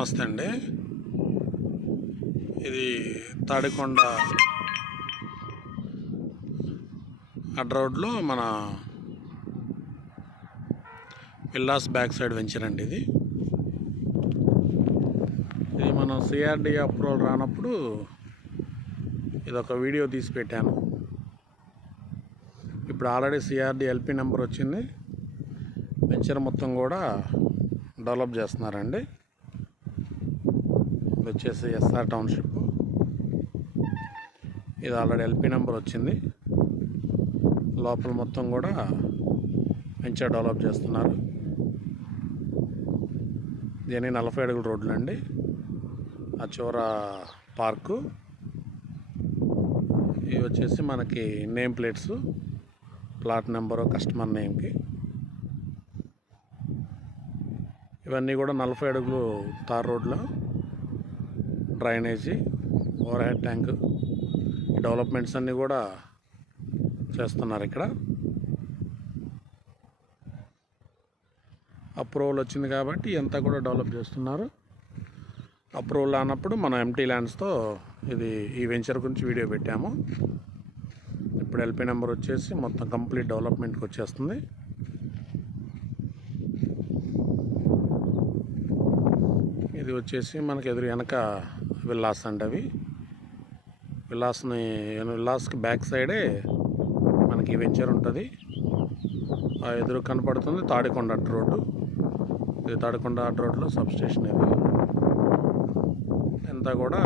నమస్తే అండి. ఇది తాడికొండ అడ్ రోడ్లో మన విల్లాస్ బ్యాక్ సైడ్ వెంచర్ అండి. ఇది మనం సిఆర్డి అప్రూవల్ రానప్పుడు ఇదొక వీడియో తీసి పెట్టాను. ఇప్పుడు ఆల్రెడీ సిఆర్డి ఎల్పి నెంబర్ వచ్చింది. వెంచర్ మొత్తం కూడా డెవలప్ చేస్తున్నారండి. ఇది వచ్చేసి ఎస్ఆర్ టౌన్షిప్. ఇది ఆల్రెడీ ఎల్పి నెంబర్ వచ్చింది. లోపల మొత్తం కూడా వెంచర్ డెవలప్ చేస్తున్నారు. దీని 40 అడుగుల రోడ్లు అండి. ఆ చివర పార్కు. ఇవి వచ్చేసి మనకి name plates, plot number, customer నేమ్కి. ఇవన్నీ కూడా 40 అడుగులు తార్ రోడ్లో drainage, overhead tank, developments అన్నీ కూడా చేస్తున్నారు. ఇక్కడ అప్రూవల్ వచ్చింది కాబట్టి అంతా కూడా డెవలప్ చేస్తున్నారు. అప్రూవల్ అన్నప్పుడు మనం ఎంటీ ల్యాండ్స్తో ఈ వెంచర్ గురించి వీడియో పెట్టాము. ఇప్పుడు ఎల్పి నెంబర్ వచ్చేసి మొత్తం కంప్లీట్ డెవలప్మెంట్కి వచ్చేస్తుంది. ఇది వచ్చేసి మనకి ఎదురు వెనక విల్లాస్ అండి. అవి విల్లాస్కి బ్యాక్ సైడే మనకి వెంచర్ ఉంటుంది. ఆ ఎదురు కనపడుతుంది తాడికొండ అడ్డ రోడ్డు. ఇది తాడికొండ అడ్డ రోడ్లో సబ్స్టేషన్. ఇది అంతా కూడా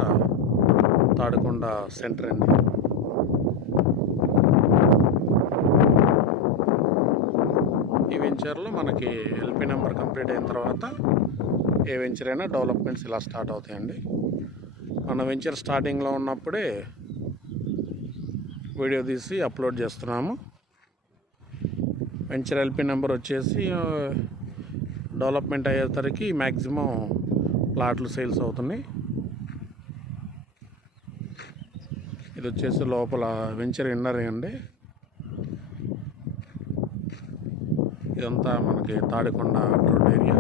తాడికొండ సెంటర్ అండి. ఈ వెంచర్లో మనకి ఎల్పి నెంబర్ కంప్లీట్ అయిన తర్వాత ఏ వెంచర్ అయినా డెవలప్మెంట్స్ ఇలా స్టార్ట్ అవుతాయండి. మన వెంచర్ స్టార్టింగ్లో ఉన్నప్పుడే వీడియో తీసి అప్లోడ్ చేస్తున్నాము. వెంచర్ ఎల్పి నెంబర్ వచ్చేసి డెవలప్మెంట్ అయ్యేసరికి మ్యాక్సిమం ప్లాట్లు సేల్స్ అవుతున్నాయి. ఇది వచ్చేసి లోపల వెంచర్ ఇన్నర్ అండి. ఇదంతా మనకి తాడికొండ రోడ్ ఏరియా.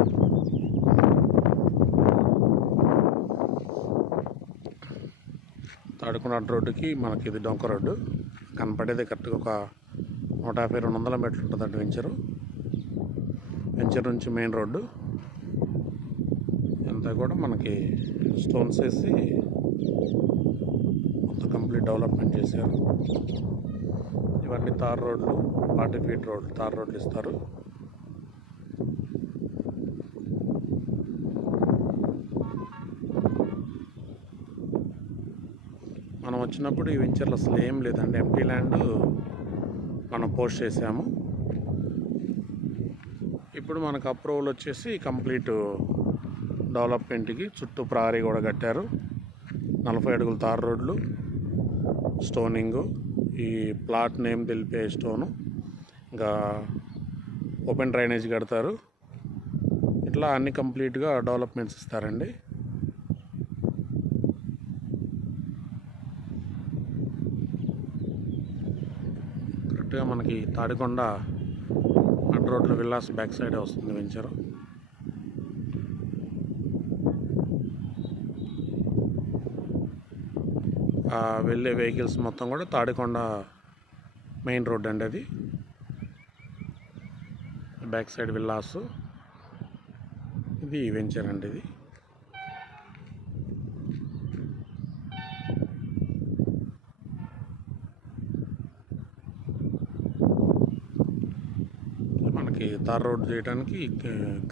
తాడికొండ రోడ్డుకి మనకి ఇది డొంక రోడ్డు కనపడేది. కరెక్ట్గా ఒక 150-200 మీటర్లు ఉంటుందండి వెంచర్ నుంచి మెయిన్ రోడ్డు. అంతా కూడా మనకి స్టోన్స్ వేసి మొత్తం కంప్లీట్ డెవలప్మెంట్ చేశారు. ఇవన్నీ తార్ రోడ్లు, 40 ఫీట్ రోడ్లు, తార్ రోడ్లు ఇస్తారు. మనం వచ్చినప్పుడు ఈ వెంచర్లో అసలు ఏం లేదండి. ఎంటీ ల్యాండ్ మనం పోస్ట్ చేసాము. ఇప్పుడు మనకు అప్రూవల్ వచ్చేసి కంప్లీట్ డెవలప్మెంట్కి చుట్టూ ప్రహరీ కూడా కట్టారు. 40 అడుగుల తార్ రోడ్లు, స్టోనింగు, ఈ ప్లాట్ నేమ్ తెలిపే స్టోను, ఇంకా ఓపెన్ డ్రైనేజ్ కడతారు. ఇట్లా అన్ని కంప్లీట్గా డెవలప్మెంట్స్ ఇస్తారండి. కరెక్ట్గా మనకి తాడికొండ అడ్ రోడ్లో విల్లాస్ బ్యాక్ సైడే వస్తుంది వెంచరు. వెళ్ళే వెహికల్స్ మొత్తం కూడా తాడికొండ మెయిన్ రోడ్ అండి. అది బ్యాక్ సైడ్ విల్లాస్. ఇది వెంచర్ అండి. ఇది మనకి తార్ రోడ్ చేయడానికి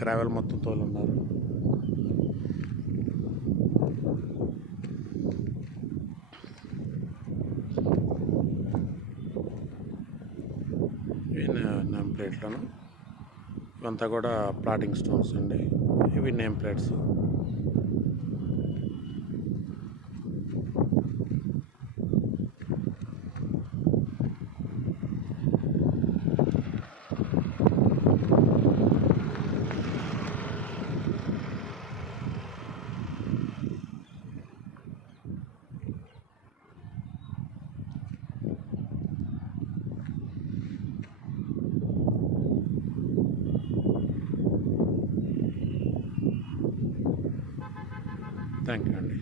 గ్రావెల్ మొత్తం తోలున్నారు. నేమ్ ప్లేట్లను ఇవంతా కూడా ప్లాటింగ్ స్టోన్స్ అండి. ఇవి నేమ్ ప్లేట్స్. థ్యాంక్ యూ అండి.